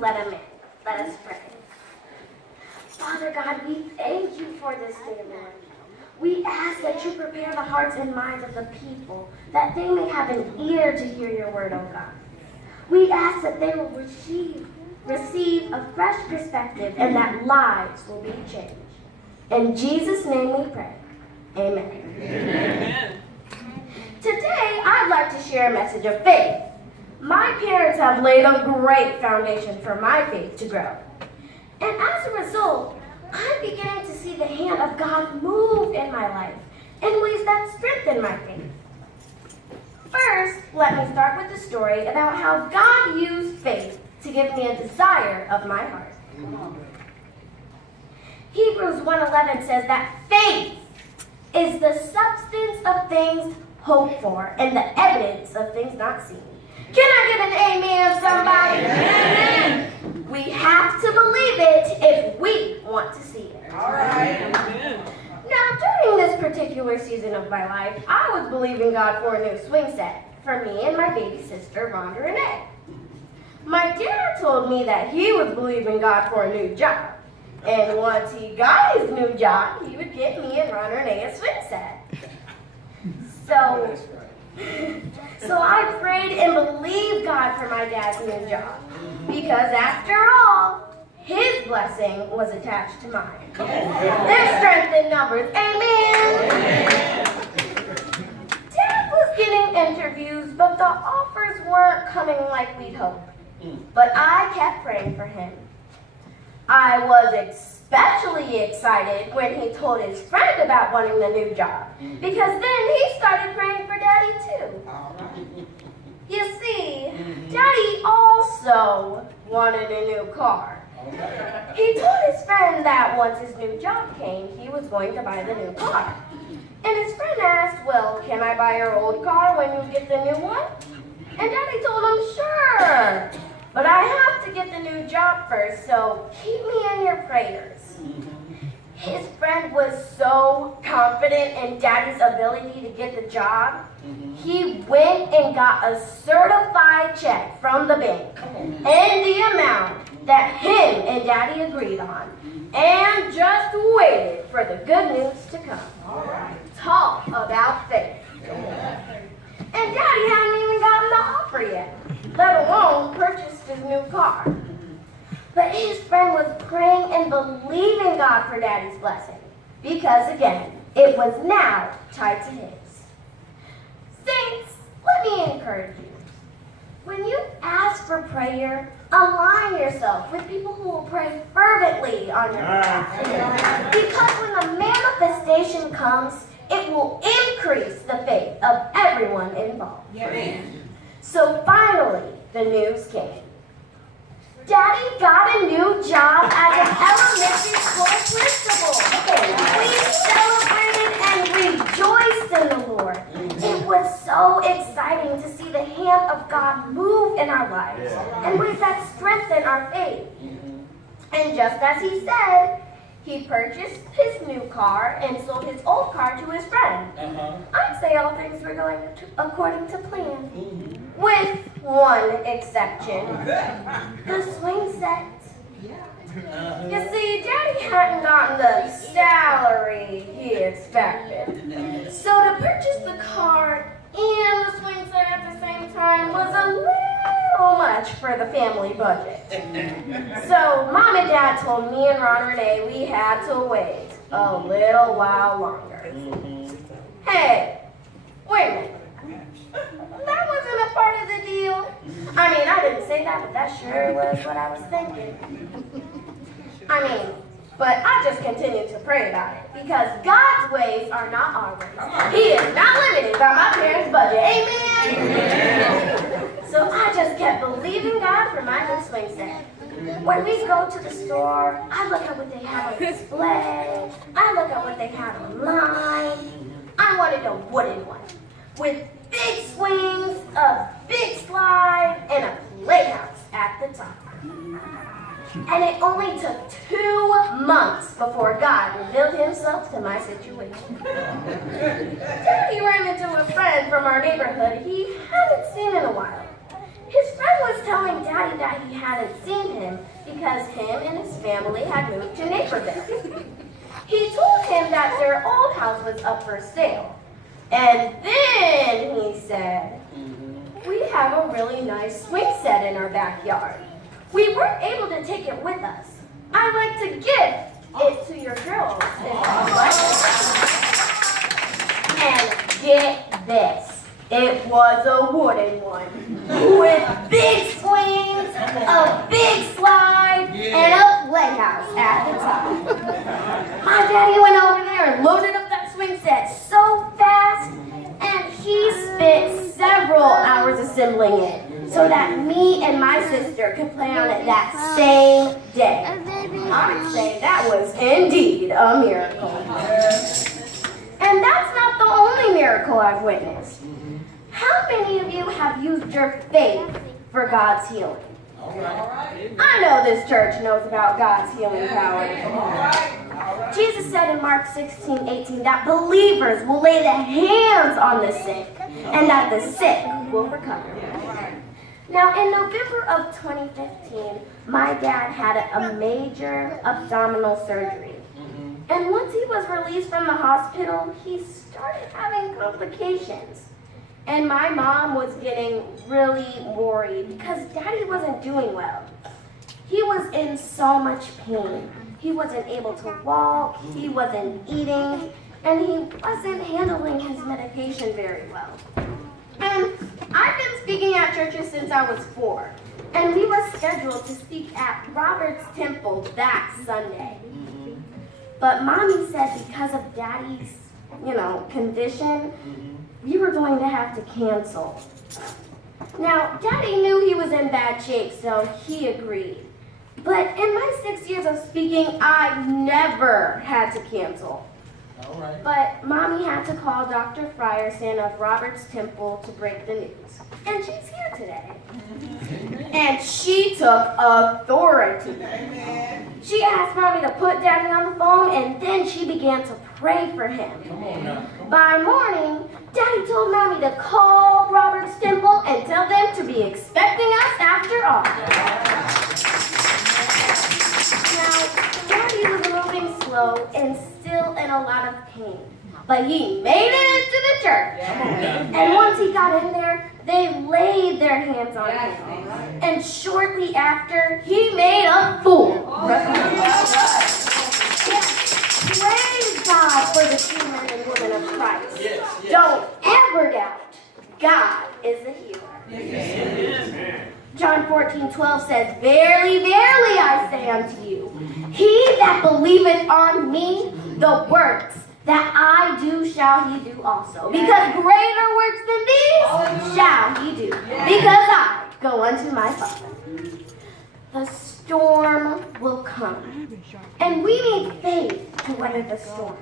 let him in. Let us pray. Father God, we thank you for this day, Lord. We ask that you prepare the hearts and minds of the people, that they may have an ear to hear your word, oh God. We ask that they will receive a fresh perspective and that lives will be changed. In Jesus' name we pray. Amen. Amen. Today, I'd like to share a message of faith. My parents have laid a great foundation for my faith to grow. And as a result, I'm beginning to see the hand of God move in my life in ways that strengthen my faith. First, let me start with the story about how God used faith to give me a desire of my heart. Hebrews 1:11 says that faith is the substance of things hoped for and the evidence of things not seen. Can I get an amen, somebody? Amen. We have to believe it if we want to see it. All right. Now, during this particular season of my life, I was believing God for a new swing set for me and my baby sister, Rhonda Renee. My dad told me that he was believing God for a new job. And once he got his new job, he would get me and Rhonda Renee a swing set. So I prayed and believed God for my dad's new job. Because after all, his blessing was attached to mine. There's strength in numbers. Amen. Dad was getting interviews, but the offers weren't coming like we'd hoped. But I kept praying for him. I was especially excited when he told his friend about wanting the new job, because then he started praying for Daddy too. You see, Daddy also wanted a new car. He told his friend that once his new job came, he was going to buy the new car. And his friend asked, well, can I buy your old car when you get the new one? And Daddy told him, sure. But I have to get the new job first, so keep me in your prayers. His friend was so confident in Daddy's ability to get the job, he went and got a certified check from the bank in the amount that him and Daddy agreed on, and just waited for the good news to come. Talk about faith. And Daddy hadn't even gotten the offer yet, let alone purchased his new car. But his friend was praying and believing God for Daddy's blessing, because again, it was now tied to his. Saints, let me encourage you. When you ask for prayer, align yourself with people who will pray fervently on your behalf. Because when the manifestation comes, it will increase the faith of everyone involved. So finally, the news came. Daddy got a new job as an elementary school principal. We celebrated and rejoiced in the Lord. It was so exciting to see the hand of God move in our lives in ways that strengthen our faith. And just as he said, he purchased his new car and sold his old car to his friend. I'd say all things were going according to plan. With one exception, the swing set. You see, Daddy hadn't gotten the salary he expected. So to purchase the car and the swing set at the same time was a little much for the family budget. So Mom and Dad told me and Ron Renee we had to wait a little while longer. Hey, wait a minute. That wasn't a part of the deal. I mean, I didn't say that, but that sure was what I was thinking. But I just continued to pray about it, because God's ways are not our ways. He is not limited by my parents' budget. Amen? So I just kept believing God for my new swing set. When we go to the store, I look at what they have on display. I look at what they have online. I wanted a wooden one with big swings, a big slide, and a playhouse at the top. And it only took 2 months before God revealed himself to my situation. Daddy ran into a friend from our neighborhood he hadn't seen in a while. His friend was telling Daddy that he hadn't seen him because him and his family had moved to Naperville. He told him that their old house was up for sale. And then he said, "We have a really nice swing set in our backyard. We weren't able to take it with us. I'd like to give it to your girls if you'd like." And get this, it was a wooden one with big swings, a big slide, and a playhouse at the top. My daddy went over there and loaded up that swing set so fast, and he spent several hours assembling it so that me and my sister could play on it that same day. I'd say that was indeed a miracle. And that's not the only miracle I've witnessed. How many of you have used your faith for God's healing? I know this church knows about God's healing power. Jesus said in Mark 16:18 that believers will lay their hands on the sick and that the sick will recover. Now, in November of 2015, my dad had a major abdominal surgery. And once he was released from the hospital, he started having complications. And my mom was getting really worried because Daddy wasn't doing well. He was in so much pain. He wasn't able to walk, he wasn't eating, and he wasn't handling his medication very well. And I've been speaking at churches since I was 4, and we were scheduled to speak at Robert's Temple that Sunday. But Mommy said because of Daddy's, condition, we were going to have to cancel. Now, Daddy knew he was in bad shape, so he agreed. But in my 6 years of speaking, I never had to cancel. All right. But Mommy had to call Dr. Frierson of Robert's Temple to break the news. And she's here today. And she took authority. She asked Mommy to put Daddy on the phone, and then she began to pray for him. Come on now. By morning, Daddy told Mommy to call Robert's Temple and tell them to be expecting us after all. Now, Daddy was moving slow and still in a lot of pain, but he made it into the church. And once he got in there, they laid their hands on him. And shortly after, he made a fool. Praise God for the true men and women of Christ. Yes. Don't ever doubt, God is a healer. John 14:12 says, "Verily, verily, I say unto you, he that believeth on me, the works that I do shall he do also. Because greater works than these shall he do. Because I go unto my Father." The storm will come. And we need faith to weather the storm.